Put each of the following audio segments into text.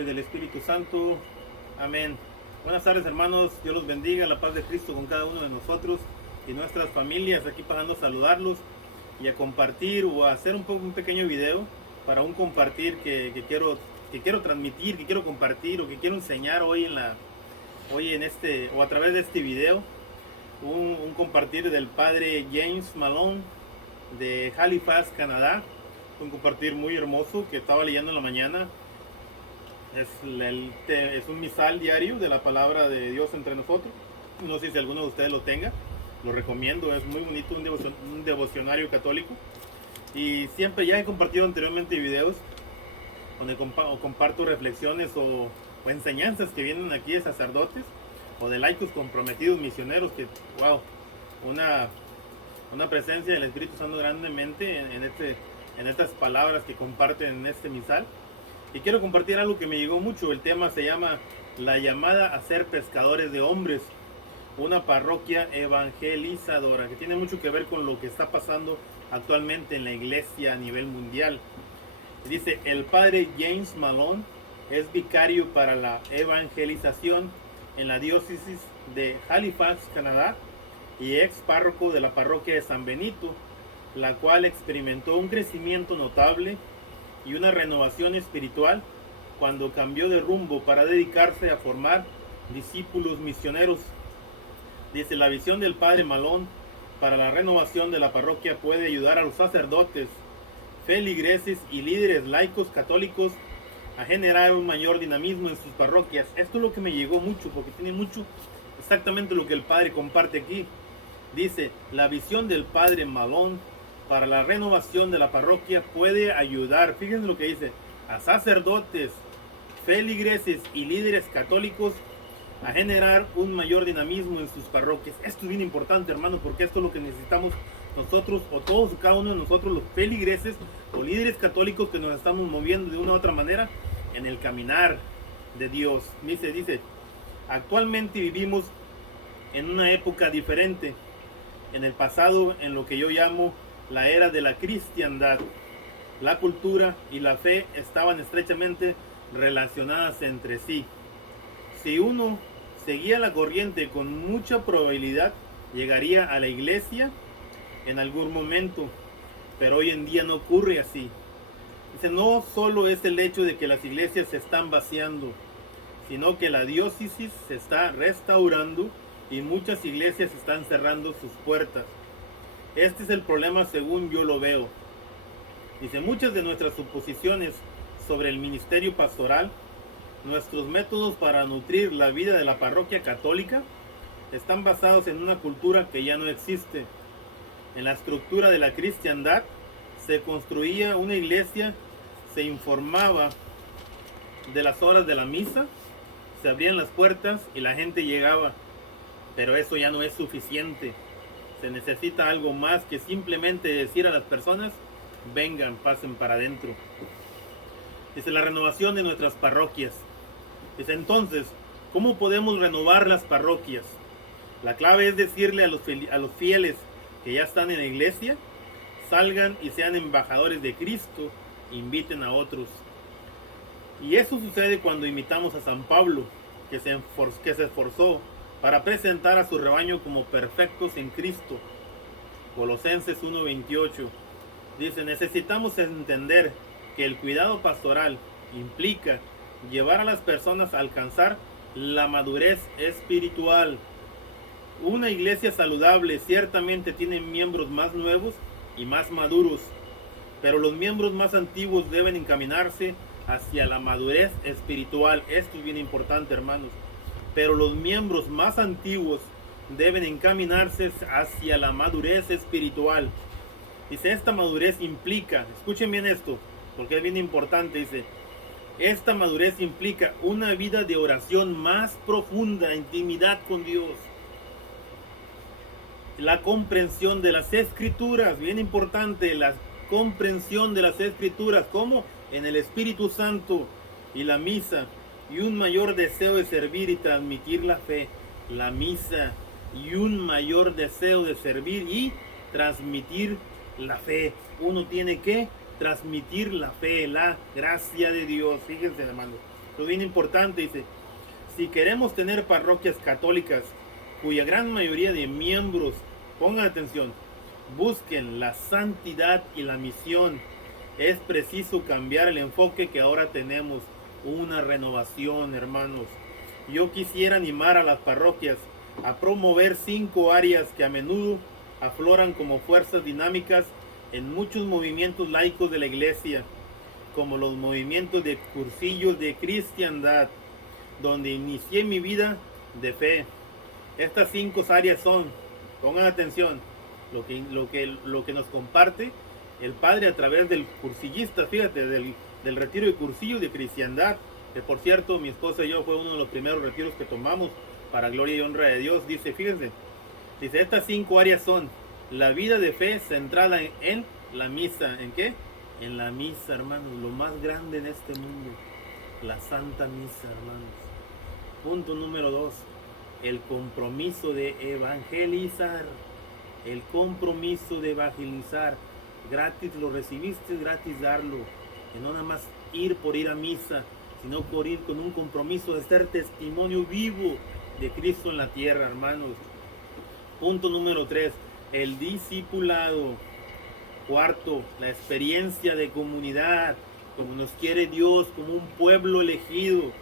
y del Espíritu Santo. Amén. Buenas tardes, hermanos. Dios los bendiga. La paz de Cristo con cada uno de nosotros y nuestras familias. Aquí pasando a saludarlos y a compartir o a hacer un pequeño video para un compartir que quiero transmitir, que quiero compartir o que quiero enseñar hoy en este o a través de este video. Un compartir del padre James Malone de Halifax, Canadá. Un compartir muy hermoso que estaba leyendo en la mañana. Es un misal diario de la palabra de Dios entre nosotros. No sé si alguno de ustedes lo tenga. Lo recomiendo, es muy bonito, un devocionario católico. Y siempre ya he compartido anteriormente videos donde comparto reflexiones o enseñanzas que vienen aquí de sacerdotes o de laicos comprometidos, misioneros, que wow, una presencia del Espíritu Santo grandemente en estas palabras que comparten en este misal. Y quiero compartir algo que me llegó mucho. El tema se llama La llamada a ser pescadores de hombres, una parroquia evangelizadora, que tiene mucho que ver con lo que está pasando actualmente en la iglesia a nivel mundial. Dice: el padre James Malone es vicario para la evangelización en la diócesis de Halifax, Canadá, y ex párroco de la parroquia de San Benito, la cual experimentó un crecimiento notable y una renovación espiritual cuando cambió de rumbo para dedicarse a formar discípulos misioneros. Dice: la visión del padre Malone para la renovación de la parroquia puede ayudar a los sacerdotes, feligreses y líderes laicos católicos a generar un mayor dinamismo en sus parroquias. Esto es lo que me llegó mucho, porque tiene mucho exactamente lo que el padre comparte aquí. Dice: la visión del padre Malone para la renovación de la parroquia puede ayudar, fíjense lo que dice, a sacerdotes, feligreses y líderes católicos a generar un mayor dinamismo en sus parroquias. Esto es bien importante, hermano, porque esto es lo que necesitamos nosotros, o todos, cada uno de nosotros, los feligreses o líderes católicos que nos estamos moviendo de una u otra manera en el caminar de Dios. Dice, actualmente vivimos en una época diferente. En el pasado, en lo que yo llamo la era de la cristiandad, la cultura y la fe estaban estrechamente relacionadas entre sí. Si uno seguía la corriente, con mucha probabilidad llegaría a la iglesia en algún momento, pero hoy en día no ocurre así. Dice: no solo es el hecho de que las iglesias se están vaciando, sino que la diócesis se está restaurando y muchas iglesias están cerrando sus puertas. Este es el problema según yo lo veo. Dice: muchas de nuestras suposiciones sobre el ministerio pastoral, nuestros métodos para nutrir la vida de la parroquia católica, están basados en una cultura que ya no existe. En la estructura de la cristiandad se construía una iglesia, se informaba de las horas de la misa, se abrían las puertas y la gente llegaba. Pero eso ya no es suficiente. Se necesita algo más que simplemente decir a las personas: vengan, pasen para adentro. Dice: la renovación de nuestras parroquias. Dice: entonces, ¿cómo podemos renovar las parroquias? La clave es decirle a los fieles que ya están en la iglesia: salgan y sean embajadores de Cristo, inviten a otros. Y eso sucede cuando imitamos a San Pablo, que se esforzó para presentar a su rebaño como perfectos en Cristo. Colosenses 1:28 dice: necesitamos entender que el cuidado pastoral implica llevar a las personas a alcanzar la madurez espiritual. Una iglesia saludable ciertamente tiene miembros más nuevos y más maduros, pero los miembros más antiguos deben encaminarse hacia la madurez espiritual. Esto es bien importante, hermanos. Pero los miembros más antiguos deben encaminarse hacia la madurez espiritual. Dice: esta madurez implica, escuchen bien esto, porque es bien importante. Dice: esta madurez implica una vida de oración más profunda, intimidad con Dios, la comprensión de las escrituras, bien importante, la comprensión de las escrituras, como en el Espíritu Santo y la misa, y un mayor deseo de servir y transmitir la fe. La misa y un mayor deseo de servir y transmitir la fe. Uno tiene que transmitir la fe, la gracia de Dios. Fíjense, hermanos, Lo bien importante, dice, si queremos tener parroquias católicas cuya gran mayoría de miembros, pongan atención, busquen la santidad y la misión, es preciso cambiar el enfoque que ahora tenemos, una renovación, hermanos. Yo quisiera animar a las parroquias a promover 5 áreas que a menudo afloran como fuerzas dinámicas en muchos movimientos laicos de la iglesia, como los movimientos de cursillos de cristiandad, donde inicié mi vida de fe. Estas 5 áreas son, pongan atención, lo que nos comparte el Padre a través del cursillista, fíjate, del retiro de cursillo de cristiandad, que por cierto mi esposa y yo fue uno de los primeros retiros que tomamos para gloria y honra de Dios. Dice, fíjense, dice, estas 5 áreas son la vida de fe centrada en la misa. ¿En qué? En la misa, hermanos, lo más grande en este mundo, la Santa Misa, hermanos. Punto número 2, el compromiso de evangelizar. El compromiso de evangelizar. Gratis lo recibiste, gratis darlo. Y no nada más ir por ir a misa, sino por ir con un compromiso de ser testimonio vivo de Cristo en la tierra, hermanos. Punto número 3, el discipulado. 4, la experiencia de comunidad, como nos quiere Dios, como un pueblo elegido.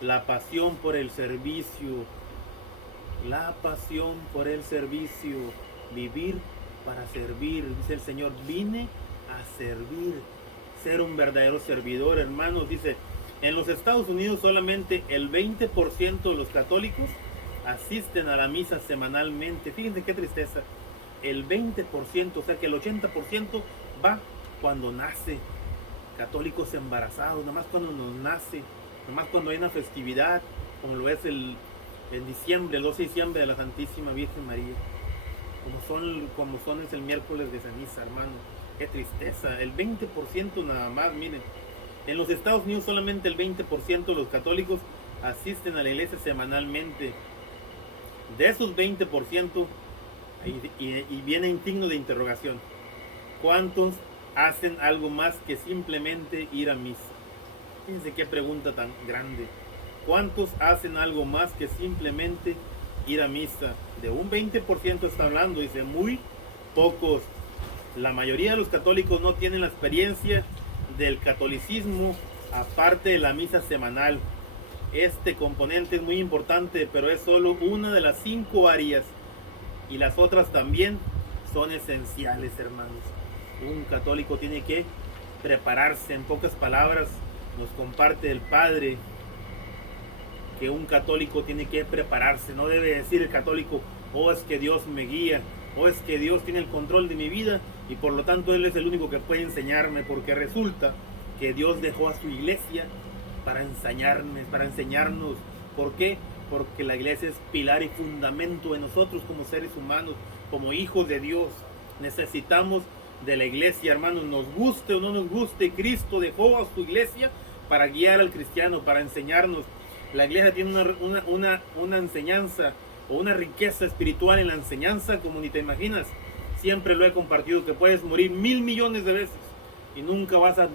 La pasión por el servicio. La pasión por el servicio. Vivir para servir. Dice el Señor, vine a servir. Ser un verdadero servidor, hermanos. Dice, en los Estados Unidos solamente el 20% de los católicos asisten a la misa semanalmente. Fíjense qué tristeza. El 20%, o sea que el 80% va cuando nace. Católicos embarazados, nada más cuando nos nace, nada más cuando hay una festividad, como lo es el diciembre, el 12 de diciembre de la Santísima Virgen María. Como son es el miércoles de ceniza, hermano. Qué tristeza, el 20% nada más, miren. En los Estados Unidos solamente el 20% de los católicos asisten a la iglesia semanalmente. De esos 20%, y viene un signo de interrogación, ¿cuántos hacen algo más que simplemente ir a misa? Fíjense qué pregunta tan grande. ¿Cuántos hacen algo más que simplemente ir a misa? De un 20% está hablando, dice, muy pocos. La mayoría de los católicos no tienen la experiencia del catolicismo aparte de la misa semanal. Este componente es muy importante, pero es solo una de las 5 áreas, y las otras también son esenciales, hermanos. Un católico tiene que prepararse. En pocas palabras nos comparte el Padre que un católico tiene que prepararse. No debe decir el católico, oh, es que Dios me guía, o es que Dios tiene el control de mi vida y por lo tanto Él es el único que puede enseñarme, porque resulta que Dios dejó a su iglesia para enseñarnos. ¿Por qué? Porque la iglesia es pilar y fundamento de nosotros como seres humanos, como hijos de Dios. Necesitamos de la iglesia, hermanos, nos guste o no nos guste. Cristo dejó a su iglesia para guiar al cristiano, para enseñarnos. La iglesia tiene una enseñanza o una riqueza espiritual en la enseñanza como ni te imaginas. Siempre lo he compartido, que puedes morir 1000 millones de veces y nunca vas a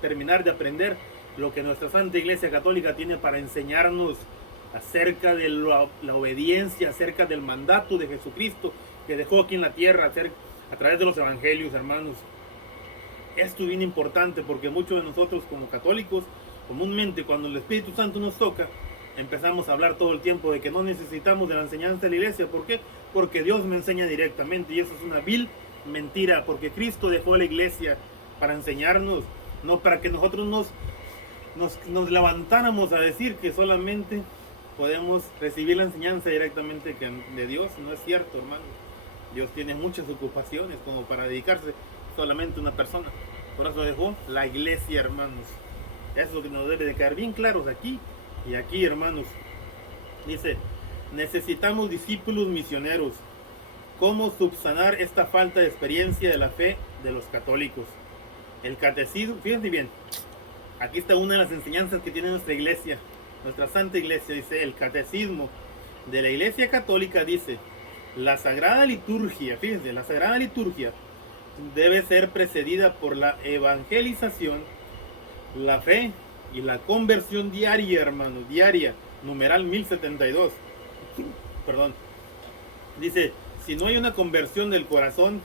terminar de aprender lo que nuestra Santa Iglesia Católica tiene para enseñarnos acerca de la obediencia, acerca del mandato de Jesucristo que dejó aquí en la tierra, a través de los evangelios, hermanos. Esto es bien importante porque muchos de nosotros como católicos, comúnmente cuando el Espíritu Santo nos toca, empezamos a hablar todo el tiempo de que no necesitamos de la enseñanza de la iglesia. ¿Por qué? Porque Dios me enseña directamente, y eso es una vil mentira, porque Cristo dejó a la iglesia para enseñarnos, no para que nosotros nos levantáramos a decir que solamente podemos recibir la enseñanza directamente de Dios. No es cierto, hermano. Dios tiene muchas ocupaciones como para dedicarse solamente a una persona. Por eso dejó la iglesia, hermanos. Eso es lo que nos debe de quedar bien claros aquí y aquí, hermanos. Dice, necesitamos discípulos misioneros. ¿Cómo subsanar esta falta de experiencia de la fe de los católicos? El catecismo, fíjense bien, aquí está una de las enseñanzas que tiene nuestra iglesia, nuestra Santa Iglesia. Dice, el catecismo de la Iglesia Católica dice, la Sagrada Liturgia, fíjense, la Sagrada Liturgia debe ser precedida por la evangelización, la fe Y la conversión diaria, hermano, diaria, numeral 1072, perdón, dice, si no hay una conversión del corazón,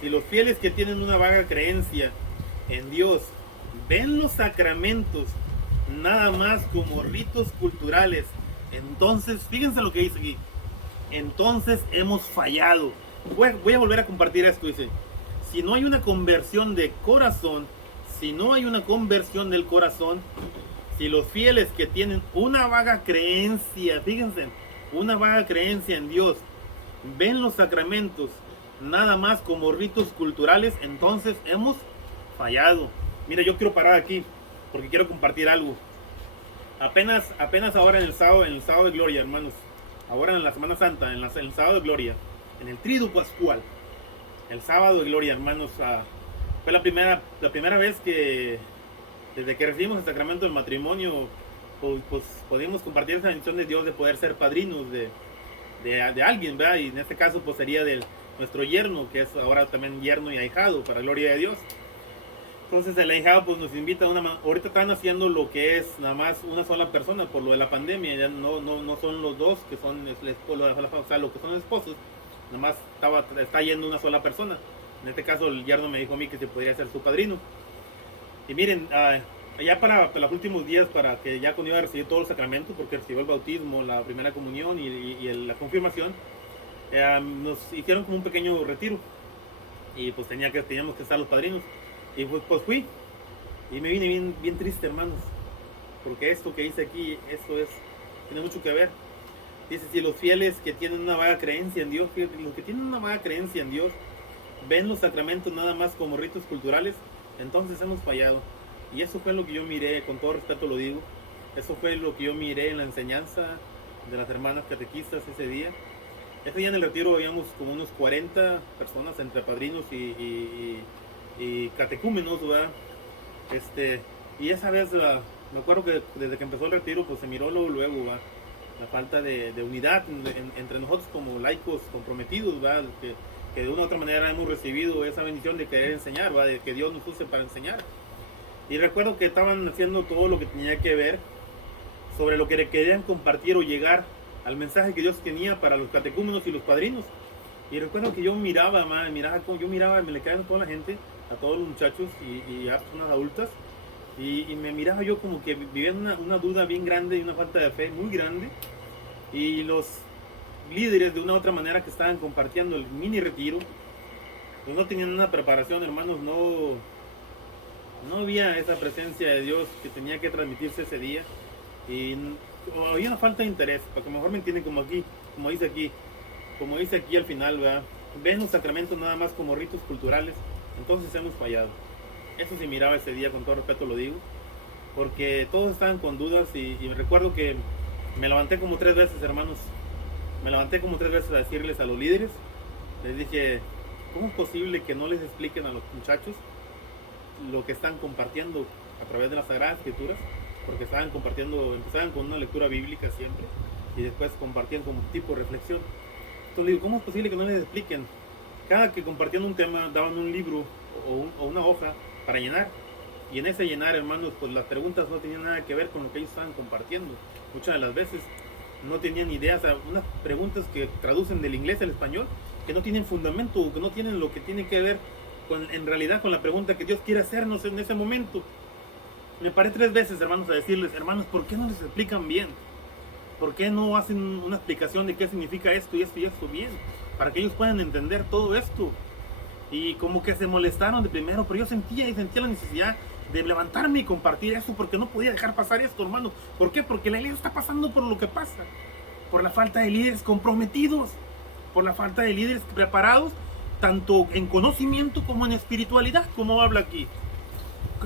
si los fieles que tienen una vaga creencia en Dios ven los sacramentos nada más como ritos culturales, entonces, fíjense lo que dice aquí, entonces hemos fallado. Voy a volver a compartir esto, dice, si no hay una conversión de corazón, si no hay una conversión del corazón, si los fieles que tienen una vaga creencia, fíjense, una vaga creencia en Dios, ven los sacramentos nada más como ritos culturales, entonces hemos fallado. Mira, yo quiero parar aquí porque quiero compartir algo. Apenas ahora en el sábado de gloria, hermanos, ahora en la Semana Santa, en el sábado de gloria, en el Triduo Pascual, el sábado de gloria, hermanos, fue la primera vez que desde que recibimos el sacramento del matrimonio, pues pudimos compartir esa bendición de Dios de poder ser padrinos de alguien, ¿verdad? Y en este caso pues sería de nuestro yerno, que es ahora también yerno y ahijado, para gloria de Dios. Entonces el ahijado pues nos invita ahorita están haciendo lo que es nada más una sola persona por lo de la pandemia, ya no son los dos que son o sea, lo que son los esposos, nada más está yendo una sola persona. En este caso el yerno me dijo a mí que se podría ser su padrino. Y miren, ya para los últimos días, para que ya cuando iba a recibir todos los sacramentos, porque recibió el bautismo, la primera comunión y la confirmación, nos hicieron como un pequeño retiro. Y pues teníamos que estar los padrinos. Y pues fui. Y me vine bien triste, hermanos. Porque esto que dice aquí, tiene mucho que ver. Dice, si los fieles que tienen una vaga creencia en Dios, los que tienen una vaga creencia en Dios, ven los sacramentos nada más como ritos culturales, entonces hemos fallado. Y eso fue lo que yo miré, con todo respeto lo digo, eso fue lo que yo miré en la enseñanza de las hermanas catequistas ese día. Ese día en el retiro habíamos como unos 40 personas entre padrinos y catecúmenos, ¿verdad? Y esa vez, me acuerdo que desde que empezó el retiro, pues se miró luego, ¿verdad? La falta de unidad entre nosotros como laicos comprometidos, ¿verdad? Que de una u otra manera hemos recibido esa bendición de querer enseñar, ¿verdad? De que Dios nos use para enseñar. Y recuerdo que estaban haciendo todo lo que tenía que ver sobre lo que querían compartir o llegar al mensaje que Dios tenía para los catecúmenos y los padrinos. Y recuerdo que yo miraba, me le caían a toda la gente, a todos los muchachos y a personas adultas, y me miraba yo como que vivía una duda bien grande y una falta de fe muy grande. Y los líderes de una u otra manera que estaban compartiendo el mini retiro, pues no tenían una preparación, hermanos, no había esa presencia de Dios que tenía que transmitirse ese día, y había una falta de interés, para que mejor me entienden, como dice aquí al final, ¿verdad? Ven los sacramentos nada más como ritos culturales, entonces hemos fallado. Eso sí miraba ese día, con todo respeto lo digo, porque todos estaban con dudas, y me recuerdo que me levanté como 3 veces, hermanos, a decirles a los líderes, les dije, ¿cómo es posible que no les expliquen a los muchachos lo que están compartiendo a través de las Sagradas Escrituras? Porque empezaban con una lectura bíblica siempre, y después compartían como tipo de reflexión. Entonces digo, ¿cómo es posible que no les expliquen? Cada que compartían un tema, daban un libro o una hoja para llenar, y en ese llenar, hermanos, pues las preguntas no tenían nada que ver con lo que ellos estaban compartiendo. Muchas de las veces no tenían ideas, o sea, unas preguntas que traducen del inglés al español, que no tienen fundamento, que no tienen lo que tiene que ver en realidad con la pregunta que Dios quiere hacernos en ese momento. Me paré 3 veces, hermanos, a decirles, hermanos, ¿por qué no les explican bien? ¿Por qué no hacen una explicación de qué significa esto y esto y esto bien? Para que ellos puedan entender todo esto. Y como que se molestaron de primero, pero yo sentía la necesidad de levantarme y compartir eso, porque no podía dejar pasar esto, hermanos. ¿Por qué? Porque la iglesia está pasando por lo que pasa, por la falta de líderes comprometidos, por la falta de líderes preparados, tanto en conocimiento como en espiritualidad, como habla aquí.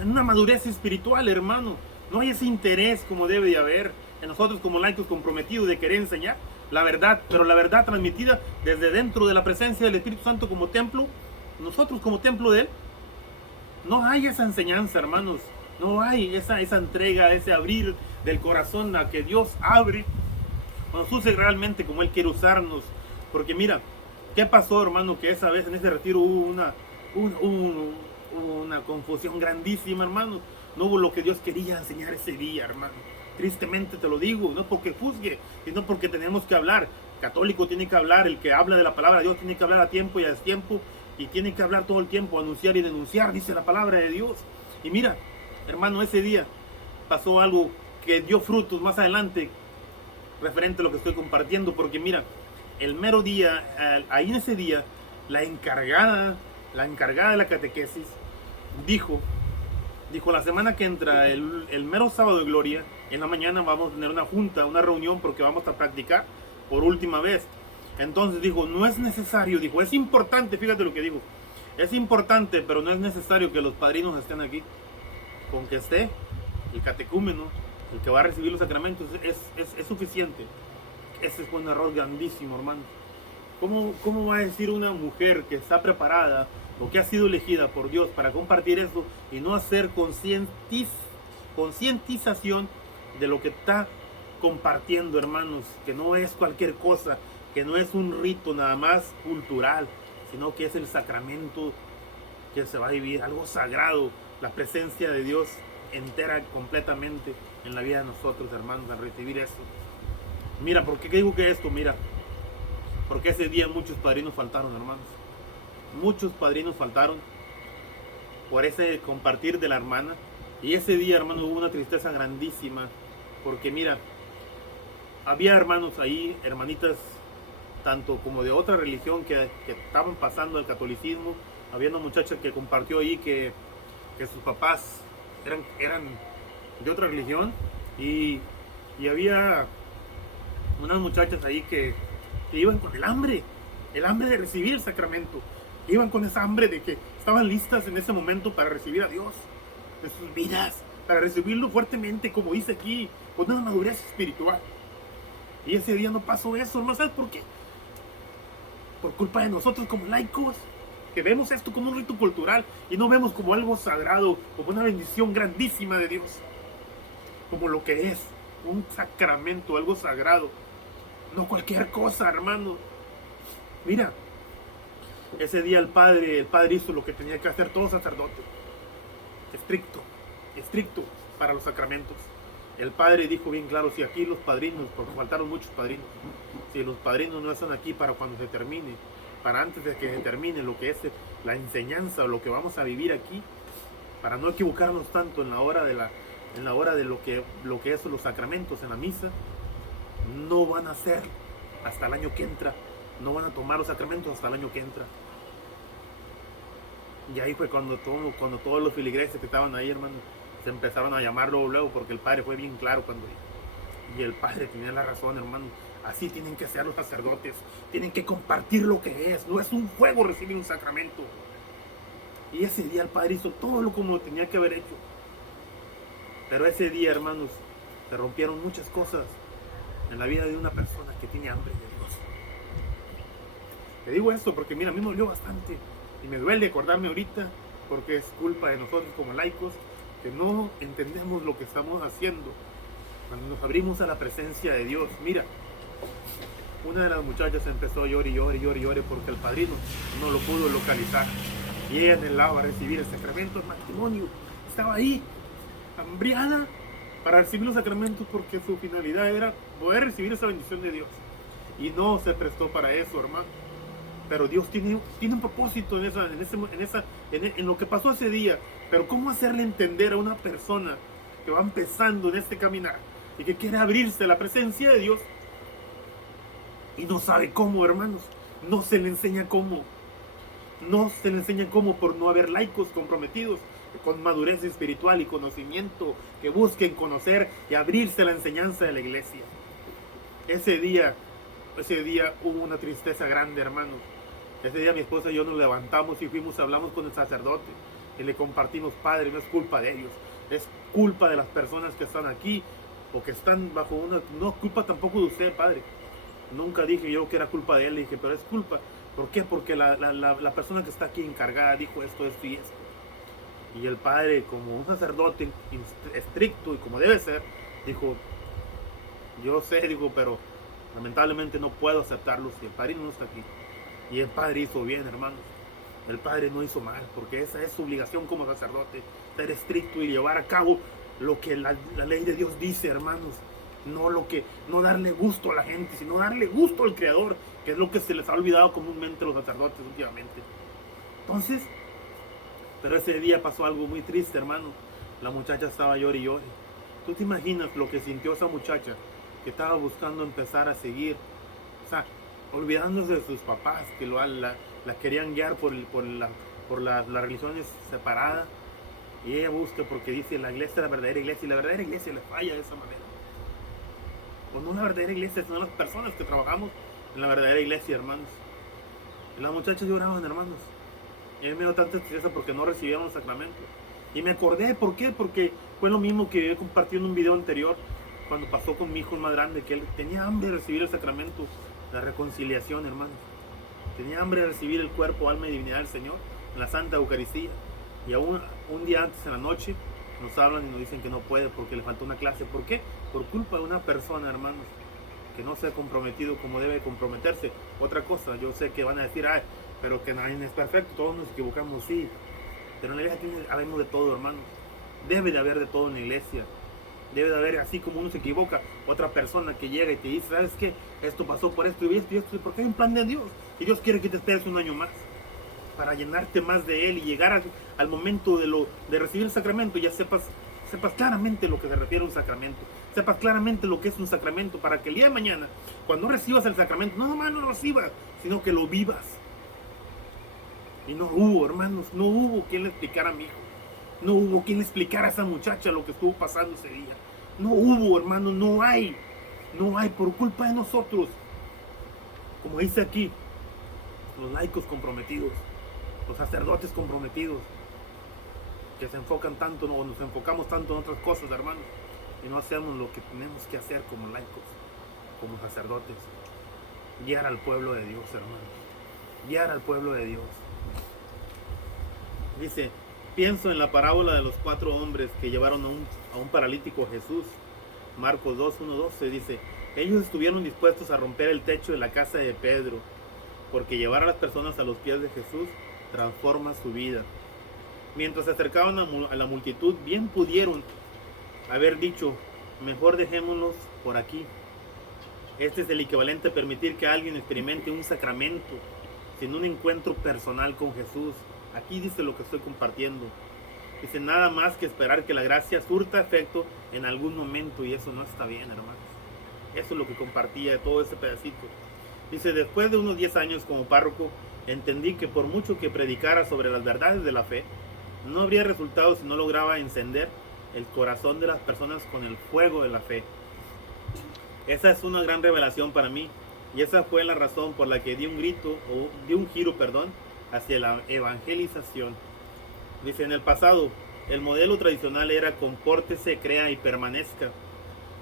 En una madurez espiritual, hermano. No hay ese interés como debe de haber en nosotros como laicos comprometidos de querer enseñar la verdad, pero la verdad transmitida desde dentro de la presencia del Espíritu Santo como templo, nosotros como templo de Él. No hay esa enseñanza, hermanos. No hay esa entrega, ese abrir del corazón a que Dios abre, nos use realmente como Él quiere usarnos. Porque mira, ¿qué pasó, hermano? Que esa vez en ese retiro hubo una confusión grandísima, hermano. no hubo lo que Dios quería enseñar ese día, hermano. Tristemente te lo digo, no porque juzgue, sino porque tenemos que hablar. El católico tiene que hablar, el que habla de la palabra de Dios tiene que hablar a tiempo y a destiempo, y tiene que hablar todo el tiempo, anunciar y denunciar, dice la palabra de Dios. Y mira, hermano, ese día pasó algo que dio frutos más adelante, referente a lo que estoy compartiendo, porque mira, el mero día, ahí en ese día, la encargada de la catequesis dijo, la semana que entra, el mero sábado de gloria, en la mañana vamos a tener una junta, una reunión, porque vamos a practicar por última vez. Entonces dijo, no es necesario, dijo, es importante, fíjate lo que dijo, es importante, pero no es necesario que los padrinos estén aquí. Con que esté el catecúmeno, el que va a recibir los sacramentos, es suficiente. Ese fue un error grandísimo, hermano. ¿Cómo va a decir una mujer que está preparada o que ha sido elegida por Dios para compartir eso y no hacer concientización de lo que está compartiendo, hermanos? Que no es cualquier cosa, que no es un rito nada más cultural, sino que es el sacramento que se va a vivir, algo sagrado, la presencia de Dios entera completamente en la vida de nosotros, hermanos, al recibir eso. Mira, ¿por qué digo que esto? Mira, porque ese día muchos padrinos faltaron, hermanos. Muchos padrinos faltaron por ese compartir de la hermana. Y ese día, hermanos, hubo una tristeza grandísima, porque mira, había hermanos ahí, hermanitas, tanto como de otra religión que estaban pasando al catolicismo. Había una muchacha que compartió ahí que sus papás eran de otra religión, y había unas muchachas ahí que iban con el hambre de recibir el sacramento, iban con esa hambre de que estaban listas en ese momento para recibir a Dios en sus vidas, para recibirlo fuertemente, como dice aquí, con una madurez espiritual. Y ese día no pasó eso, ¿no sabes por qué? Por culpa de nosotros como laicos, que vemos esto como un rito cultural y no vemos como algo sagrado, como una bendición grandísima de Dios, como lo que es un sacramento, algo sagrado, no cualquier cosa, hermano. Mira, ese día el padre hizo lo que tenía que hacer todo sacerdote, estricto para los sacramentos. El padre dijo bien claro, si aquí los padrinos, porque faltaron muchos padrinos, si los padrinos no están aquí para cuando se termine, para antes de que se termine lo que es la enseñanza o lo que vamos a vivir aquí, para no equivocarnos tanto en la hora de lo que es los sacramentos en la misa, no van a hacer hasta el año que entra, no van a tomar los sacramentos hasta el año que entra. Y ahí fue cuando todos los feligreses que estaban ahí, hermano, se empezaron a llamarlo luego, porque el padre fue bien claro y el padre tenía la razón, hermano. Así tienen que ser los sacerdotes, tienen que compartir lo que es, no es un juego recibir un sacramento. Y ese día el padre hizo todo lo como tenía que haber hecho. Pero ese día, hermanos, se rompieron muchas cosas en la vida de una persona que tiene hambre de Dios. Te digo esto porque mira, a mí me dolió bastante y me duele acordarme ahorita, porque es culpa de nosotros como laicos que no entendemos lo que estamos haciendo cuando nos abrimos a la presencia de Dios. Mira, una de las muchachas empezó a llorar porque el padrino no lo pudo localizar, y ella anhelaba recibir el sacramento del matrimonio. Estaba ahí, hambriada para recibir los sacramentos, porque su finalidad era poder recibir esa bendición de Dios, y no se prestó para eso, hermano. Pero Dios tiene un propósito en lo que pasó ese día. Pero ¿cómo hacerle entender a una persona que va empezando en este caminar y que quiere abrirse a la presencia de Dios y no sabe cómo, hermanos? No se le enseña cómo. No se le enseña cómo, por no haber laicos comprometidos con madurez espiritual y conocimiento, que busquen conocer y abrirse a la enseñanza de la iglesia. Ese día hubo una tristeza grande, hermanos. Ese día mi esposa y yo nos levantamos y hablamos con el sacerdote y le compartimos: Padre, no es culpa de ellos, es culpa de las personas que están aquí o que están bajo no es culpa tampoco de usted, Padre. Nunca dije yo que era culpa de él, le dije, pero es culpa. ¿Por qué? Porque la persona que está aquí encargada dijo esto y esto. Y el padre, como un sacerdote estricto y como debe ser, dijo: yo sé, digo, pero lamentablemente no puedo aceptarlo si el padrino no está aquí. Y el padre hizo bien, hermanos. El padre no hizo mal, porque esa es su obligación como sacerdote, ser estricto y llevar a cabo lo que la ley de Dios dice, hermanos. No darle gusto a la gente, sino darle gusto al Creador, que es lo que se les ha olvidado comúnmente a los sacerdotes últimamente. Entonces, pero ese día pasó algo muy triste, hermano. La muchacha estaba llorando y llorando. ¿Tú te imaginas lo que sintió esa muchacha que estaba buscando empezar a seguir? O sea, olvidándose de sus papás, que la querían guiar por las religiones separadas. Y ella busca porque dice, la iglesia es la verdadera iglesia, y la verdadera iglesia le falla de esa manera. O no la verdadera iglesia, sino las personas que trabajamos en la verdadera iglesia, hermanos. Y las muchachas lloraban, hermanos. Y a mí me dio tanta tristeza porque no recibieron el sacramento. Y me acordé, ¿por qué? Porque fue lo mismo que he compartido en un video anterior, cuando pasó con mi hijo más grande, que él tenía hambre de recibir el sacramento, la reconciliación, hermanos. Tenía hambre de recibir el cuerpo, alma y divinidad del Señor en la Santa Eucaristía. Y aún un día antes, en la noche, nos hablan y nos dicen que no puede porque le faltó una clase. ¿Por qué? Por culpa de una persona, hermanos, que no se ha comprometido como debe comprometerse. Otra cosa, yo sé que van a decir, ay, pero que nadie es perfecto, todos nos equivocamos, sí. Pero en la iglesia habemos de todo, hermanos. Debe de haber de todo en la iglesia. Debe de haber, así como uno se equivoca, otra persona que llega y te dice, ¿sabes qué? Esto pasó por esto y esto y esto, porque hay un plan de Dios. Y Dios quiere que te esperes un año más para llenarte más de Él y llegar al momento de recibir el sacramento. Ya sepas claramente lo que se refiere a un sacramento. Sepas claramente lo que es un sacramento, para que el día de mañana, cuando recibas el sacramento, no nomás no lo recibas, sino que lo vivas. Y no hubo, hermanos, no hubo quien le explicara a mi hijo. No hubo quien le explicara a esa muchacha lo que estuvo pasando ese día. No hubo, hermano, no hay por culpa de nosotros. Como dice aquí, los laicos comprometidos, los sacerdotes comprometidos, que se enfocan tanto, o nos enfocamos tanto en otras cosas, hermanos, y no hacemos lo que tenemos que hacer como laicos, como sacerdotes. Guiar al pueblo de Dios, hermanos. Guiar al pueblo de Dios. Dice, pienso en la parábola de los 4 hombres que llevaron a un paralítico a Jesús. Marcos 2:1-12 dice, ellos estuvieron dispuestos a romper el techo de la casa de Pedro, porque llevar a las personas a los pies de Jesús transforma su vida. Mientras se acercaban a la multitud, bien pudieron haber dicho, mejor dejémoslos por aquí. Este es el equivalente a permitir que alguien experimente un sacramento sin un encuentro personal con Jesús. Aquí dice lo que estoy compartiendo. Dice, nada más que esperar que la gracia surta efecto en algún momento, y eso no está bien, hermanos. Eso es lo que compartía de todo ese pedacito. Dice, después de unos 10 años como párroco, entendí que por mucho que predicara sobre las verdades de la fe, no habría resultado si no lograba encender el corazón de las personas con el fuego de la fe. Esa es una gran revelación para mí, y esa fue la razón por la que di un giro hacia la evangelización. Dice, en el pasado, el modelo tradicional era compórtese, crea y permanezca.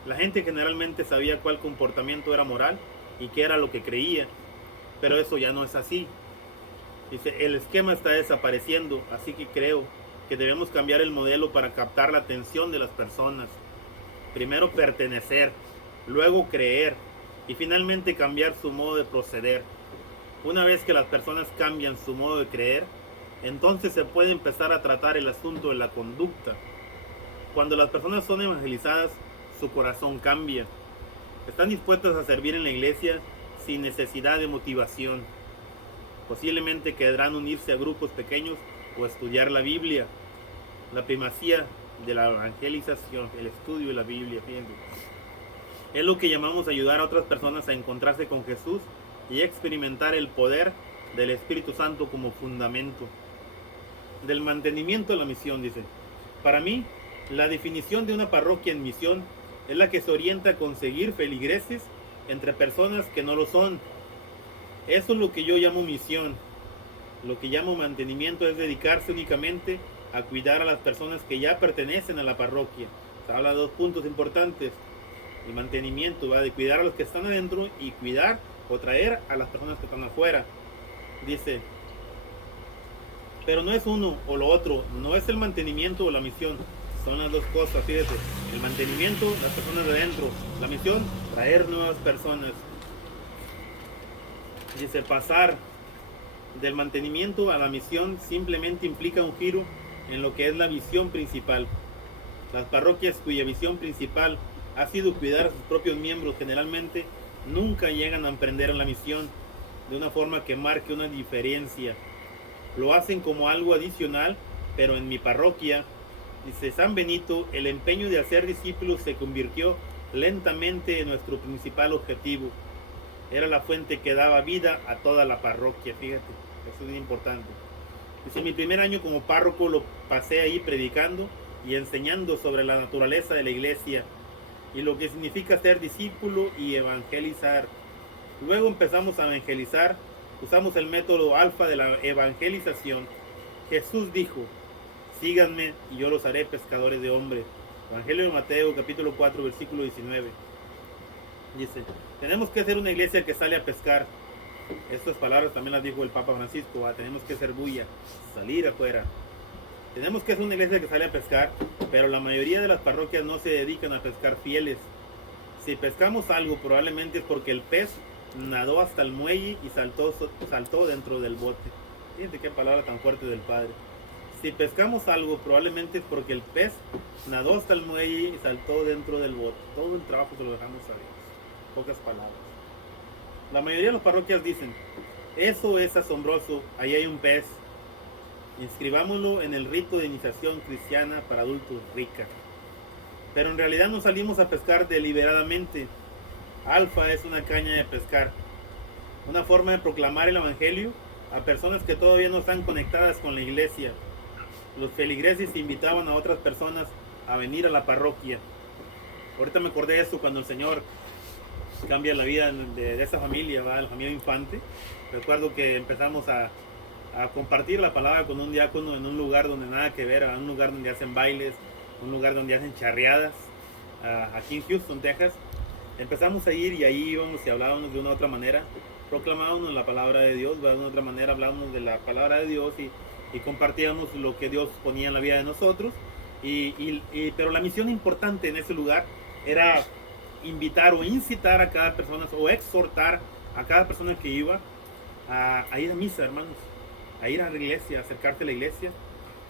La gente generalmente sabía cuál comportamiento era moral y qué era lo que creía, pero eso ya no es así. Dice, el esquema está desapareciendo, así que creo que debemos cambiar el modelo para captar la atención de las personas. Primero pertenecer, luego creer y finalmente cambiar su modo de proceder. Una vez que las personas cambian su modo de creer, entonces se puede empezar a tratar el asunto de la conducta. Cuando las personas son evangelizadas, su corazón cambia. Están dispuestas a servir en la iglesia sin necesidad de motivación. Posiblemente querrán unirse a grupos pequeños o estudiar la Biblia. La primacía de la evangelización, el estudio de la Biblia, fíjense, es lo que llamamos ayudar a otras personas a encontrarse con Jesús y experimentar el poder del Espíritu Santo como fundamento. Del mantenimiento de la misión, dice. Para mí, la definición de una parroquia en misión es la que se orienta a conseguir feligreses entre personas que no lo son. Eso es lo que yo llamo misión. Lo que llamo mantenimiento es dedicarse únicamente a cuidar a las personas que ya pertenecen a la parroquia. Se habla de 2 puntos importantes. El mantenimiento va de cuidar a los que están adentro y cuidar o traer a las personas que están afuera. Dice, pero no es uno o lo otro, no es el mantenimiento o la misión, son las 2 cosas, fíjate. El mantenimiento, las personas de adentro; la misión, traer nuevas personas. Dice, pasar del mantenimiento a la misión simplemente implica un giro en lo que es la visión principal. Las parroquias cuya visión principal ha sido cuidar a sus propios miembros generalmente nunca llegan a emprender la misión de una forma que marque una diferencia. Lo hacen como algo adicional, pero en mi parroquia, dice San Benito, el empeño de hacer discípulos se convirtió lentamente en nuestro principal objetivo. Era la fuente que daba vida a toda la parroquia, fíjate, eso es importante. Dice, mi primer año como párroco lo pasé ahí predicando y enseñando sobre la naturaleza de la iglesia y lo que significa ser discípulo y evangelizar. Luego empezamos a evangelizar, usamos el método alfa de la evangelización. Jesús dijo, síganme y yo los haré pescadores de hombres. Evangelio de Mateo, capítulo 4, versículo 19. Dice, tenemos que ser una iglesia que sale a pescar. Estas palabras también las dijo el Papa Francisco, tenemos que ser bulla, salir afuera. Tenemos que ser una iglesia que sale a pescar, pero la mayoría de las parroquias no se dedican a pescar fieles. Si pescamos algo, probablemente es porque el pez nadó hasta el muelle y saltó dentro del bote. Fíjense qué palabra tan fuerte del Padre. Si pescamos algo, probablemente es porque el pez nadó hasta el muelle y saltó dentro del bote. Todo el trabajo se lo dejamos a Dios. Pocas palabras. La mayoría de las parroquias dicen, eso es asombroso, ahí hay un pez. Inscribámoslo en el rito de iniciación cristiana para adultos rica. Pero en realidad no salimos a pescar deliberadamente. Alfa es una caña de pescar. Una forma de proclamar el evangelio a personas que todavía no están conectadas con la iglesia. Los feligreses invitaban a otras personas a venir a la parroquia. Ahorita me acordé de eso cuando el Señor cambia la vida de esa familia, ¿va? La familia Infante. Recuerdo que empezamos a compartir la palabra con un diácono en un lugar donde nada que ver, en un lugar donde hacen bailes, un lugar donde hacen charreadas, aquí en Houston, Texas. Empezamos a ir y ahí íbamos y hablábamos de una u otra manera, proclamábamos la palabra de Dios, de una u otra manera hablábamos de la palabra de Dios y compartíamos lo que Dios ponía en la vida de nosotros. Pero la misión importante en ese lugar era invitar o incitar a cada persona o exhortar a cada persona que iba a ir a misa, hermanos, a ir a la iglesia, a acercarse a la iglesia.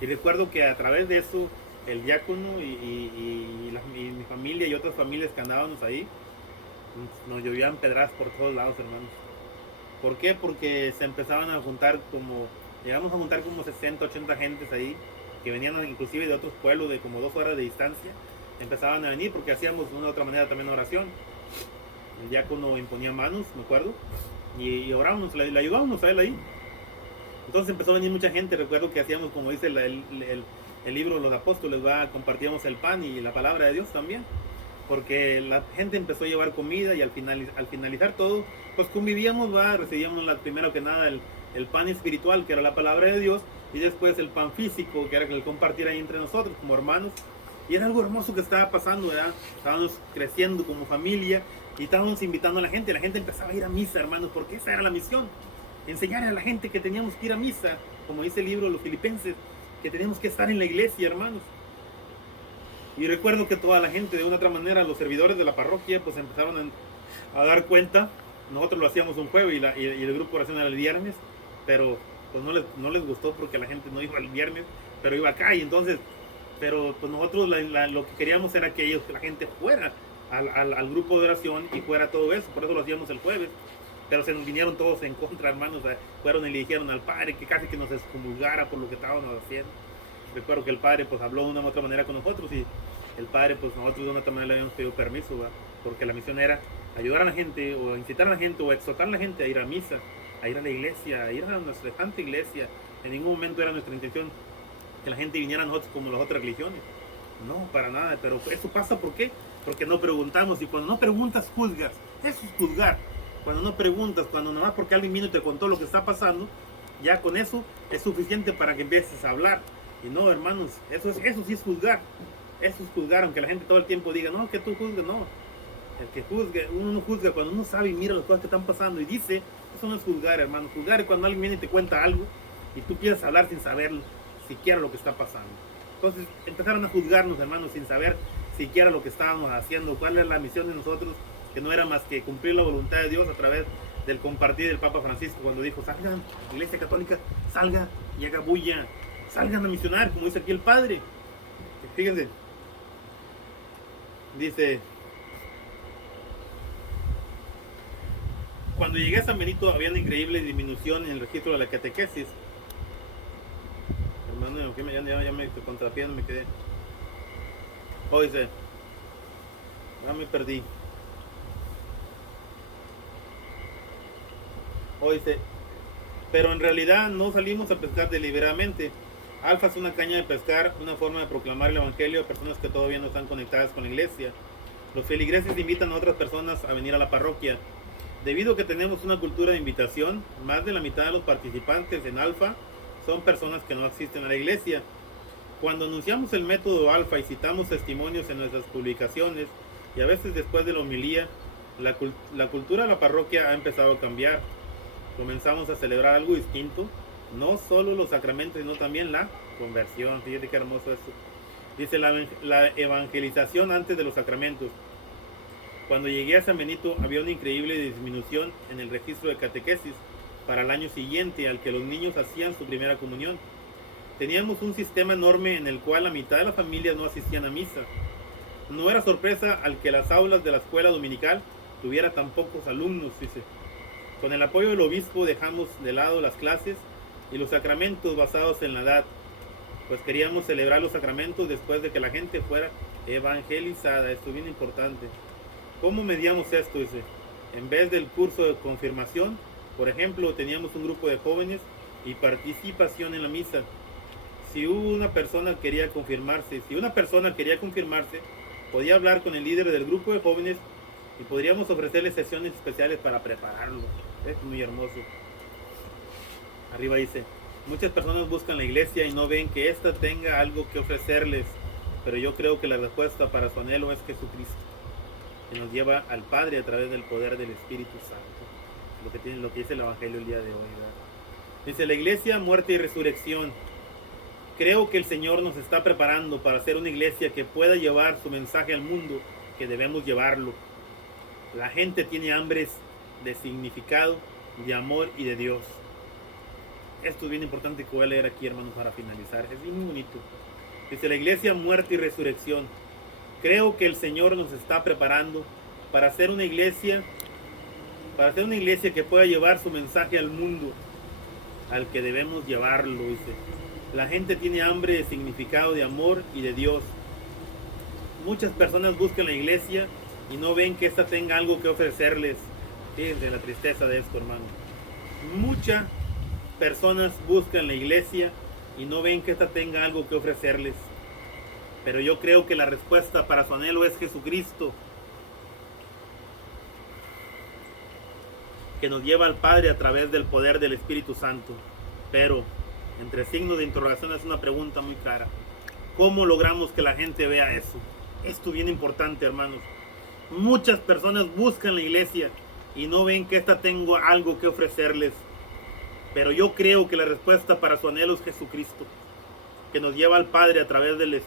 Y recuerdo que a través de eso el diácono y mi familia y otras familias que andábamos ahí nos llovían pedradas por todos lados, hermanos. ¿Por qué? Porque se empezaban a juntar llegamos a juntar como 60, 80 gentes ahí que venían inclusive de otros pueblos de como 2 horas de distancia. Empezaban a venir porque hacíamos de una u otra manera también oración. El diácono imponía manos, me acuerdo, y orábamos, le ayudábamos a él ahí. Entonces empezó a venir mucha gente. Recuerdo que hacíamos, como dice el libro de los apóstoles, compartíamos el pan y la palabra de Dios también, porque la gente empezó a llevar comida y al finalizar todo, pues convivíamos, recibíamos primero que nada el pan espiritual, que era la palabra de Dios, y después el pan físico, que era el compartir ahí entre nosotros como hermanos. Y era algo hermoso que estaba pasando, ¿verdad? Estábamos creciendo como familia y estábamos invitando a la gente empezaba a ir a misa, hermanos, porque esa era la misión. Enseñar a la gente que teníamos que ir a misa, como dice el libro de los Filipenses, que teníamos que estar en la iglesia, hermanos. Y recuerdo que toda la gente, de una otra manera, los servidores de la parroquia, pues empezaron a dar cuenta. Nosotros lo hacíamos un jueves y el grupo de oración era el viernes, pero pues no les gustó porque la gente no iba el viernes, pero iba acá. Y entonces, pero pues nosotros lo que queríamos era que la gente fuera al grupo de oración y fuera todo eso, por eso lo hacíamos el jueves. Pero se nos vinieron todos en contra, hermanos. Fueron y le dijeron al padre que casi que nos excomulgara por lo que estábamos haciendo. Recuerdo que el padre pues habló de una u otra manera con nosotros y el padre pues nosotros de una otra manera le habíamos pedido permiso, porque la misión era ayudar a la gente o incitar a la gente o exhortar a la gente a ir a misa, a ir a la iglesia, a ir a nuestra santa iglesia. En ningún momento era nuestra intención que la gente viniera a nosotros como las otras religiones. No, para nada. Pero eso pasa, ¿por qué? Porque no preguntamos, y cuando no preguntas juzgas. Eso es juzgar. Cuando no preguntas, cuando nomás porque alguien vino y te contó lo que está pasando, ya con eso es suficiente para que empieces a hablar. Y no, hermanos, eso sí es juzgar. Eso es juzgar, aunque la gente todo el tiempo diga, no, que tú juzgues, no. El que juzgue, uno no juzga cuando uno sabe y mira las cosas que están pasando y dice, eso no es juzgar, hermano. Juzgar es cuando alguien viene y te cuenta algo y tú empiezas a hablar sin saber siquiera lo que está pasando. Entonces empezaron a juzgarnos, hermanos, sin saber siquiera lo que estábamos haciendo, cuál era la misión de nosotros, que no era más que cumplir la voluntad de Dios a través del compartir del Papa Francisco, cuando dijo, salgan, Iglesia Católica, salga y haga bulla, salgan a misionar, como dice aquí el Padre. Fíjense, dice, cuando llegué a San Benito había una increíble disminución en el registro de la catequesis. Hermano, ya me contrapié, no me quedé. Oh, dice, ya me perdí. Oh, dice, pero en realidad no salimos a pescar deliberadamente. Alfa es una caña de pescar, una forma de proclamar el evangelio a personas que todavía no están conectadas con la iglesia. Los feligreses invitan a otras personas a venir a la parroquia. Debido a que tenemos una cultura de invitación, más de la mitad de los participantes en Alfa son personas que no asisten a la iglesia. Cuando anunciamos el método Alfa y citamos testimonios en nuestras publicaciones, y a veces después de la homilía, la cultura de la parroquia ha empezado a cambiar. Comenzamos a celebrar algo distinto, no solo los sacramentos, sino también la conversión. Fíjate qué hermoso esto. Dice la evangelización antes de los sacramentos. Cuando llegué a San Benito había una increíble disminución en el registro de catequesis para el año siguiente al que los niños hacían su primera comunión. Teníamos un sistema enorme en el cual la mitad de las familias no asistían a misa. No era sorpresa al que las aulas de la escuela dominical tuviera tan pocos alumnos, dice. Con el apoyo del obispo dejamos de lado las clases y los sacramentos basados en la edad, pues queríamos celebrar los sacramentos después de que la gente fuera evangelizada. Esto es bien importante. ¿Cómo medíamos esto? Dice, en vez del curso de confirmación, por ejemplo, teníamos un grupo de jóvenes y participación en la misa. Si una persona quería confirmarse, podía hablar con el líder del grupo de jóvenes y podríamos ofrecerle sesiones especiales para prepararlo. Es muy hermoso. Arriba dice, muchas personas buscan la iglesia y no ven que ésta tenga algo que ofrecerles, pero yo creo que la respuesta para su anhelo es Jesucristo, que nos lleva al Padre a través del poder del Espíritu Santo. Lo que dice el Evangelio el día de hoy, ¿verdad? Dice, la iglesia, muerte y resurrección. Creo que el Señor nos está preparando para ser una iglesia que pueda llevar su mensaje al mundo, que debemos llevarlo. La gente tiene hambre de significado, de amor y de Dios. Esto es bien importante que voy a leer aquí, hermanos, para finalizar. Es bien bonito. Dice, la iglesia, muerte y resurrección. Creo que el Señor nos está preparando para ser una iglesia que pueda llevar su mensaje al mundo, al que debemos llevarlo, dice. La gente tiene hambre de significado, de amor y de Dios. Muchas personas buscan la iglesia y no ven que ésta tenga algo que ofrecerles. Fíjense la tristeza de esto, hermano. Muchas personas buscan la iglesia y no ven que ésta tenga algo que ofrecerles. Pero yo creo que la respuesta para su anhelo es Jesucristo, que nos lleva al Padre a través del poder del Espíritu Santo. Pero, entre signos de interrogación, es una pregunta muy clara. ¿Cómo logramos que la gente vea eso? Esto es bien importante, hermanos. Muchas personas buscan la iglesia y no ven que ésta tenga algo que ofrecerles. Pero yo creo que la respuesta para su anhelo es Jesucristo, que nos lleva al Padre a través del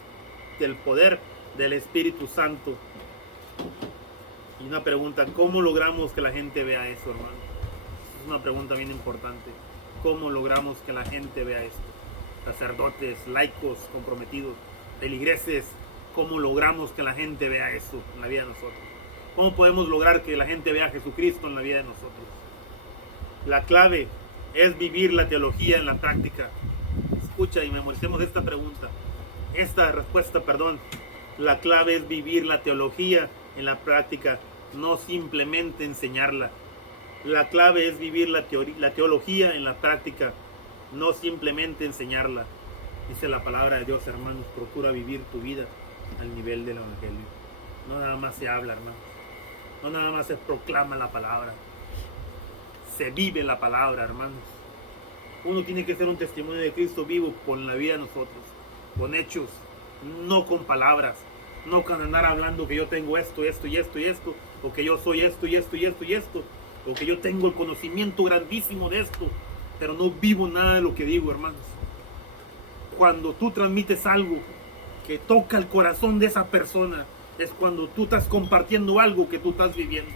poder del Espíritu Santo. Y una pregunta, ¿cómo logramos que la gente vea eso, hermano? Es una pregunta bien importante. ¿Cómo logramos que la gente vea esto? Sacerdotes, laicos, comprometidos, feligreses, ¿cómo logramos que la gente vea eso en la vida de nosotros? ¿Cómo podemos lograr que la gente vea a Jesucristo en la vida de nosotros? La clave es vivir la teología en la práctica. Escucha y memoricemos esta pregunta. Esta respuesta, perdón. La clave es vivir la teología en la práctica, no simplemente enseñarla. La clave es vivir la teología en la práctica, no simplemente enseñarla. Dice la palabra de Dios, hermanos, procura vivir tu vida al nivel del Evangelio. No nada más se habla, hermanos. No nada más se proclama la palabra. Se vive la palabra, hermanos. Uno tiene que ser un testimonio de Cristo vivo con la vida de nosotros, con hechos, no con palabras, no con andar hablando que yo tengo esto, esto y esto y esto, o que yo soy esto y esto y esto y esto, o que yo tengo el conocimiento grandísimo de esto, pero no vivo nada de lo que digo, hermanos. Cuando tú transmites algo que toca el corazón de esa persona, es cuando tú estás compartiendo algo que tú estás viviendo.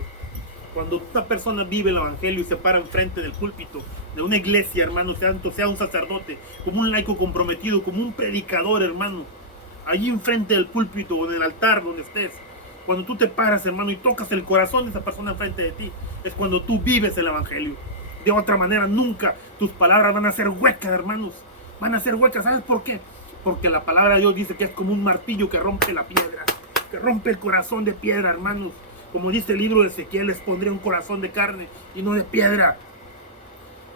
Cuando una persona vive el evangelio y se para enfrente del púlpito de una iglesia, hermano, tanto sea un sacerdote, como un laico comprometido, como un predicador, hermano, allí enfrente del púlpito o en el altar donde estés, cuando tú te paras, hermano, y tocas el corazón de esa persona enfrente de ti, es cuando tú vives el evangelio. De otra manera, nunca tus palabras van a ser huecas, hermanos. Van a ser huecas. ¿Sabes por qué? Porque la palabra de Dios dice que es como un martillo que rompe la piedra, que rompe el corazón de piedra, hermanos. Como dice el libro de Ezequiel, les pondré un corazón de carne y no de piedra.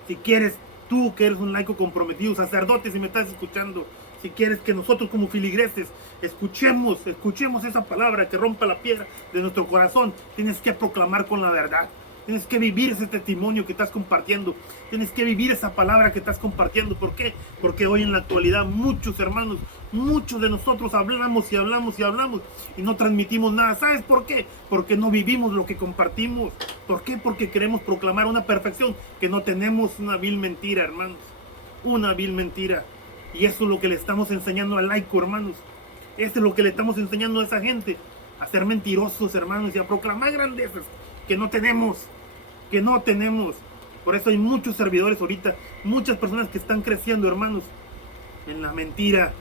Si quieres, tú que eres un laico comprometido, sacerdote, si me estás escuchando, si quieres que nosotros como filigreses escuchemos esa palabra que rompa la piedra de nuestro corazón, tienes que proclamar con la verdad. Tienes que vivir ese testimonio que estás compartiendo. Tienes que vivir esa palabra que estás compartiendo. ¿Por qué? Porque hoy en la actualidad muchos hermanos, muchos de nosotros hablamos y hablamos y hablamos y no transmitimos nada. ¿Sabes por qué? Porque no vivimos lo que compartimos. ¿Por qué? Porque queremos proclamar una perfección que no tenemos. Una vil mentira, hermanos. Una vil mentira. Y eso es lo que le estamos enseñando al laico, hermanos. Eso es lo que le estamos enseñando a esa gente. A ser mentirosos, hermanos, y a proclamar grandezas que no tenemos. Por eso hay muchos servidores ahorita, muchas personas que están creciendo, hermanos, en la mentira,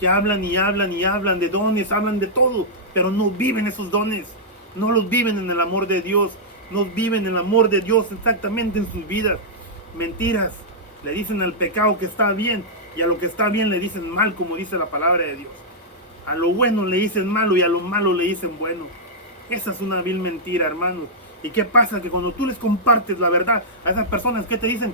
que hablan y hablan y hablan de dones, hablan de todo, pero no viven esos dones, no los viven en el amor de Dios, no viven el amor de Dios exactamente en sus vidas. Mentiras, le dicen al pecado que está bien y a lo que está bien le dicen mal, como dice la palabra de Dios. A lo bueno le dicen malo y a lo malo le dicen bueno. Esa es una vil mentira, hermanos. ¿Y qué pasa? Que cuando tú les compartes la verdad a esas personas, ¿qué te dicen?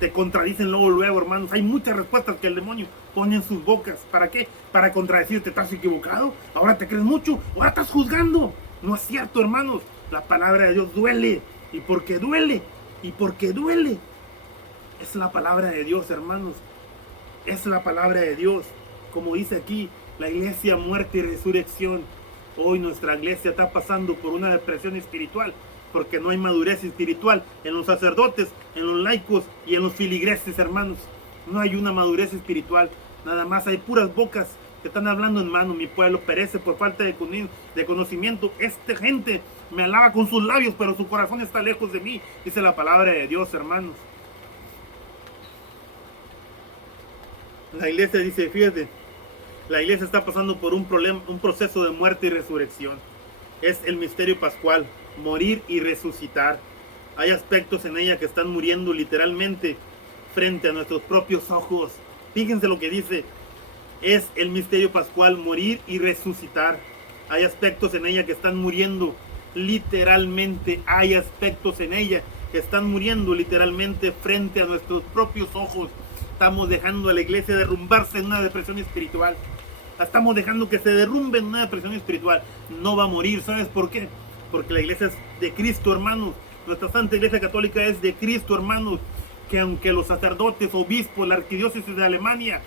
Te contradicen luego, hermanos. Hay muchas respuestas que el demonio pone en sus bocas. ¿Para qué? Para contradecirte. ¿Estás equivocado? ¿Ahora te crees mucho? ¿Ahora estás juzgando? No es cierto, hermanos. La palabra de Dios duele. Y porque duele, es la palabra de Dios, hermanos. Es la palabra de Dios. Como dice aquí, la iglesia, muerte y resurrección. Hoy nuestra iglesia está pasando por una depresión espiritual porque no hay madurez espiritual en los sacerdotes, en los laicos y en los filigreses, hermanos. No hay una madurez espiritual. Nada más hay puras bocas que están hablando en mano. Mi pueblo perece por falta de conocimiento. Esta gente me alaba con sus labios, pero su corazón está lejos de mí. Dice la palabra de Dios, hermanos. La iglesia dice, fíjate, la iglesia está pasando por un proceso de muerte y resurrección. Es el misterio pascual, morir y resucitar. Hay aspectos en ella que están muriendo literalmente frente a nuestros propios ojos. Fíjense lo que dice, es el misterio pascual, morir y resucitar. Hay aspectos en ella que están muriendo literalmente. Hay aspectos en ella que están muriendo literalmente frente a nuestros propios ojos. Estamos dejando a la iglesia derrumbarse en una depresión espiritual. Estamos dejando que se derrumbe en una depresión espiritual. No va a morir. ¿Sabes por qué? Porque la iglesia es de Cristo, hermanos. Nuestra Santa Iglesia Católica es de Cristo, hermanos. Que aunque los sacerdotes, obispos, la arquidiócesis de Alemania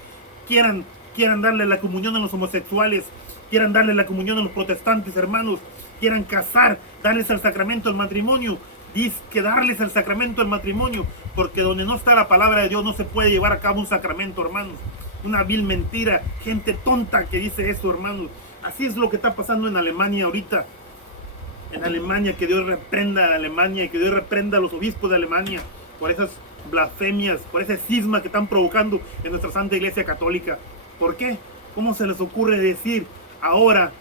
quieran darle la comunión a los homosexuales, quieran darle la comunión a los protestantes, hermanos, quieran casar, darles el sacramento del matrimonio, dice que darles el sacramento del matrimonio, porque donde no está la palabra de Dios no se puede llevar a cabo un sacramento, hermanos. Una vil mentira, gente tonta que dice eso, hermanos. Así es lo que está pasando en Alemania ahorita. En Alemania, que Dios reprenda a Alemania y que Dios reprenda a los obispos de Alemania por esas blasfemias, por ese cisma que están provocando en nuestra Santa Iglesia Católica. ¿Por qué? ¿Cómo se les ocurre decir ahora,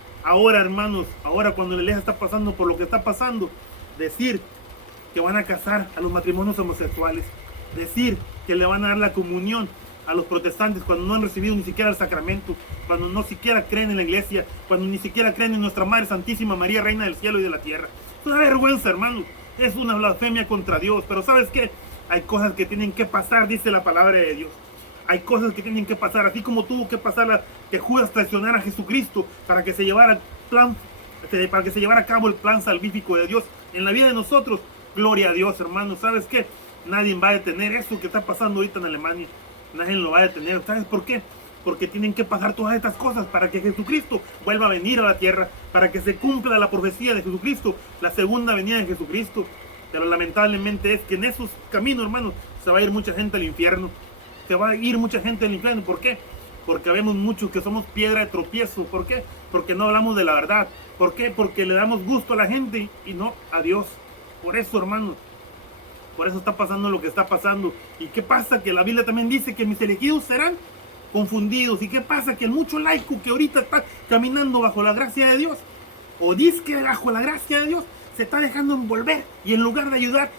hermanos, ahora cuando la iglesia está pasando por lo que está pasando, decir que van a casar a los matrimonios homosexuales, decir que le van a dar la comunión a los protestantes cuando no han recibido ni siquiera el sacramento, cuando no siquiera creen en la iglesia, cuando ni siquiera creen en nuestra Madre Santísima María, Reina del Cielo y de la Tierra? Es una vergüenza, hermanos, es una blasfemia contra Dios. Pero ¿sabes qué? Hay cosas que tienen que pasar, dice la palabra de Dios. Hay cosas que tienen que pasar, así como tuvo que pasar que Judas traicionara a Jesucristo para que se llevara a cabo el plan salvífico de Dios en la vida de nosotros. Gloria a Dios, hermanos. ¿Sabes qué? Nadie va a detener eso que está pasando ahorita en Alemania. Nadie lo va a detener. ¿Sabes por qué? Porque tienen que pasar todas estas cosas para que Jesucristo vuelva a venir a la tierra, para que se cumpla la profecía de Jesucristo, la segunda venida de Jesucristo. Pero lamentablemente es que en esos caminos, hermanos, se va a ir mucha gente al infierno. Se va a ir mucha gente al infierno. ¿Por qué? Porque vemos muchos que somos piedra de tropiezo. ¿Por qué? Porque no hablamos de la verdad. ¿Por qué? Porque le damos gusto a la gente y no a Dios. Por eso, hermanos, por eso está pasando lo que está pasando. ¿Y qué pasa? Que la Biblia también dice que mis elegidos serán confundidos. ¿Y qué pasa? Que el mucho laico que ahorita está caminando bajo la gracia de Dios, o dice que bajo la gracia de Dios, se está dejando envolver, y en lugar de ayudar,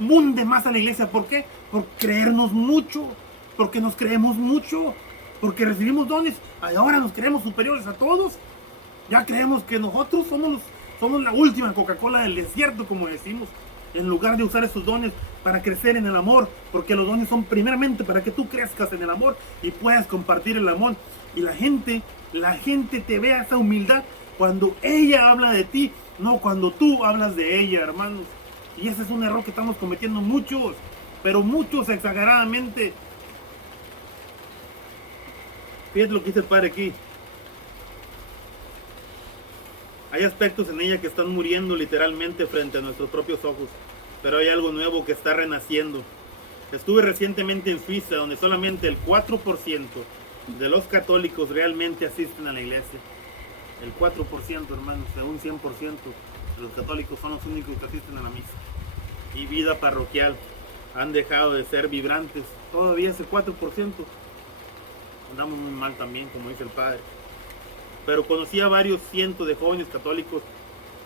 hunde más a la iglesia. ¿Por qué? Por creernos mucho, porque nos creemos mucho, porque recibimos dones, ahora nos creemos superiores a todos. Ya creemos que nosotros somos la última Coca-Cola del desierto, como decimos, en lugar de usar esos dones para crecer en el amor, porque los dones son primeramente para que tú crezcas en el amor y puedas compartir el amor. Y la gente te vea esa humildad cuando ella habla de ti, no cuando tú hablas de ella, hermanos. Y ese es un error que estamos cometiendo muchos, pero muchos exageradamente. Fíjate lo que dice el Padre aquí. Hay aspectos en ella que están muriendo literalmente frente a nuestros propios ojos, pero hay algo nuevo que está renaciendo. Estuve recientemente en Suiza, donde solamente el 4% de los católicos realmente asisten a la iglesia. El 4%, hermanos, de un 100% de los católicos son los únicos que asisten a la misa. Y vida parroquial han dejado de ser vibrantes. Todavía ese 4%. Andamos muy mal también, como dice el Padre. Pero conocí a varios cientos de jóvenes católicos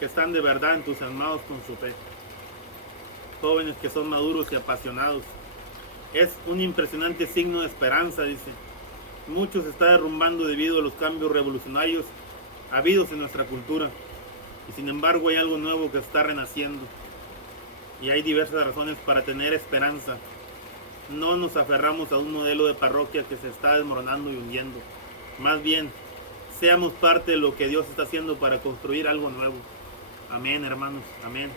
que están de verdad entusiasmados con su fe. Jóvenes que son maduros y apasionados. Es un impresionante signo de esperanza, dice. Mucho se está derrumbando debido a los cambios revolucionarios habidos en nuestra cultura. Y sin embargo hay algo nuevo que está renaciendo. Y hay diversas razones para tener esperanza. No nos aferramos a un modelo de parroquia que se está desmoronando y hundiendo. Más bien, seamos parte de lo que Dios está haciendo para construir algo nuevo. Amén, hermanos, amén.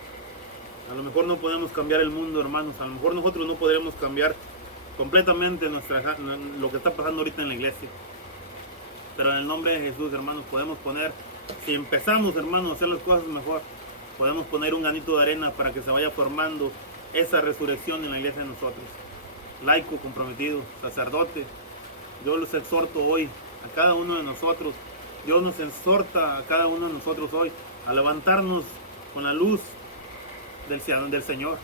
A lo mejor no podemos cambiar el mundo, hermanos. A lo mejor nosotros no podremos cambiar completamente lo que está pasando ahorita en la iglesia. Pero en el nombre de Jesús, hermanos, podemos poner, si empezamos, hermanos, a hacer las cosas mejor, podemos poner un granito de arena para que se vaya formando esa resurrección en la iglesia de nosotros. Laico, comprometido, sacerdote, yo los exhorto hoy a cada uno de nosotros. Dios nos exhorta a cada uno de nosotros hoy a levantarnos con la luz del Señor,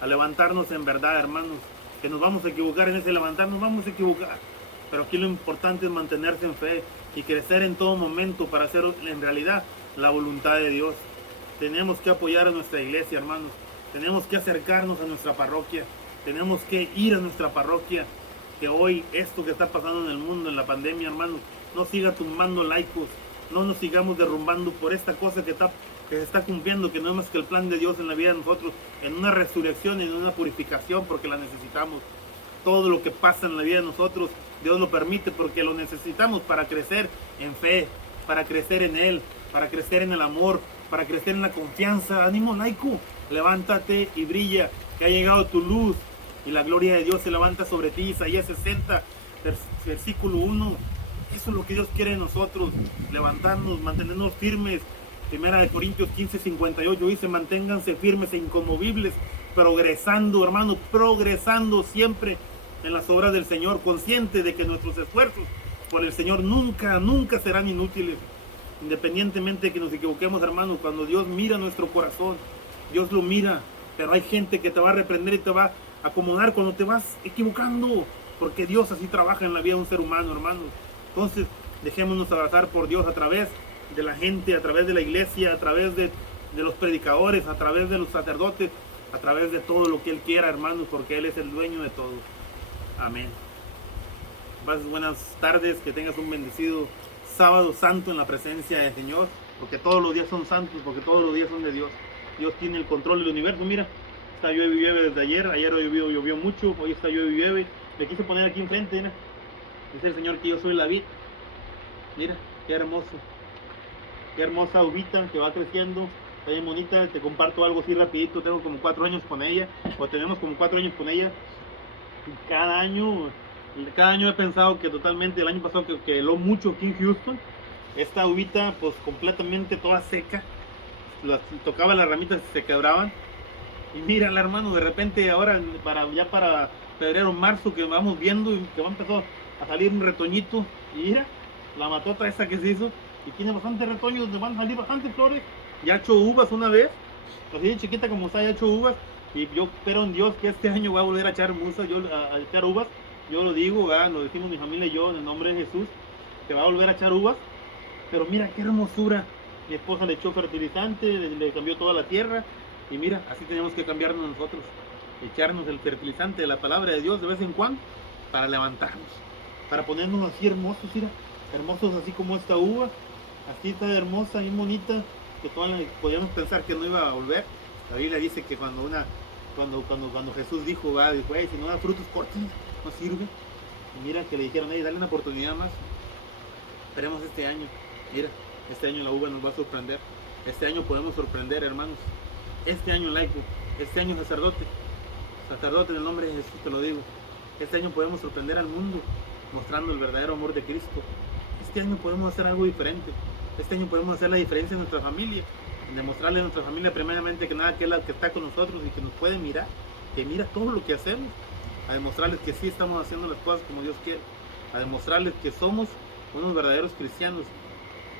a levantarnos en verdad, hermanos, que nos vamos a equivocar en ese levantar, nos vamos a equivocar, pero aquí lo importante es mantenerse en fe y crecer en todo momento para hacer en realidad la voluntad de Dios. Tenemos que apoyar a nuestra iglesia, hermanos, tenemos que acercarnos a nuestra parroquia, tenemos que ir a nuestra parroquia, que hoy esto que está pasando en el mundo, en la pandemia, hermanos, no siga tumbando laicos, no nos sigamos derrumbando por esta cosa que se está cumpliendo, que no es más que el plan de Dios en la vida de nosotros, en una resurrección, en una purificación, porque la necesitamos. Todo lo que pasa en la vida de nosotros, Dios lo permite porque lo necesitamos para crecer en fe, para crecer en Él, para crecer en el amor, para crecer en la confianza. Ánimo, laico, levántate y brilla, que ha llegado tu luz y la gloria de Dios se levanta sobre ti. Isaías 60, versículo 1. Eso es lo que Dios quiere de nosotros, levantarnos, mantenernos firmes. Primera de Corintios 15, 58 dice, manténganse firmes e inconmovibles, progresando, hermano, progresando siempre en las obras del Señor, conscientes de que nuestros esfuerzos por el Señor nunca, nunca serán inútiles. Independientemente de que nos equivoquemos, hermano, cuando Dios mira nuestro corazón, Dios lo mira, pero hay gente que te va a reprender y te va a acomodar cuando te vas equivocando, porque Dios así trabaja en la vida de un ser humano, hermano. Entonces, dejémonos abrazar por Dios a través de la gente, a través de la iglesia, a través de los predicadores, a través de los sacerdotes, a través de todo lo que Él quiera, hermanos, porque Él es el dueño de todo. Amén. Buenas tardes, que tengas un bendecido sábado santo en la presencia del Señor, porque todos los días son santos, porque todos los días son de Dios. Dios tiene el control del universo. Mira, está llueve y llueve desde ayer llovió mucho, hoy está llueve y llueve. Me quise poner aquí enfrente, mira. Dice el Señor que yo soy la vid. Mira, qué hermoso. Qué hermosa uvita que va creciendo. Está bien bonita. Te comparto algo así rapidito. Tengo como 4 años con ella. O tenemos como 4 años con ella. Y cada año he pensado que totalmente, el año pasado que heló mucho aquí en Houston. Esta uvita pues completamente toda seca. Tocaba las ramitas y se quebraban. Y mírala, hermano, de repente ahora para febrero, marzo, que vamos viendo y que va a empezar a salir un retoñito. Y mira, la matota esa que se hizo, y tiene bastante retoño donde van a salir bastantes flores. Ya ha hecho uvas una vez, así de chiquita como está, ya ha hecho uvas. Y yo espero en Dios que este año va a volver a echar musas, a echar uvas. Yo lo digo, ¿verdad? Lo decimos mi familia y yo en el nombre de Jesús, que va a volver a echar uvas. Pero mira qué hermosura. Mi esposa le echó fertilizante, le cambió toda la tierra. Y mira, así tenemos que cambiarnos nosotros. Echarnos el fertilizante de la palabra de Dios de vez en cuando para levantarnos. Para ponernos así hermosos, mira. Hermosos así como esta uva. Así está hermosa, bien bonita. Que podíamos pensar que no iba a volver. La Biblia dice que cuando Jesús dijo, dijo, si no da frutos, corten, no sirve. Y mira que le dijeron, dale una oportunidad más. Esperemos este año. Mira, este año la uva nos va a sorprender. Este año podemos sorprender, hermanos. Este año laico, este año sacerdote en el nombre de Jesús te lo digo. Este año podemos sorprender al mundo mostrando el verdadero amor de Cristo. Este año podemos hacer algo diferente. Este año podemos hacer la diferencia en nuestra familia. En demostrarle a nuestra familia primeramente que nada, que es la que está con nosotros y que nos puede mirar, que mira todo lo que hacemos. A demostrarles que sí estamos haciendo las cosas como Dios quiere. A demostrarles que somos unos verdaderos cristianos.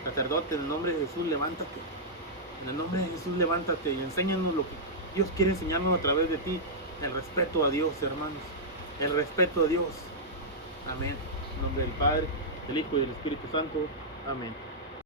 Sacerdote, en el nombre de Jesús, levántate. En el nombre de Jesús, levántate y enséñanos lo que Dios quiere enseñarnos a través de ti. El respeto a Dios, hermanos. El respeto a Dios. Amén. En nombre del Padre, del Hijo y del Espíritu Santo. Amén.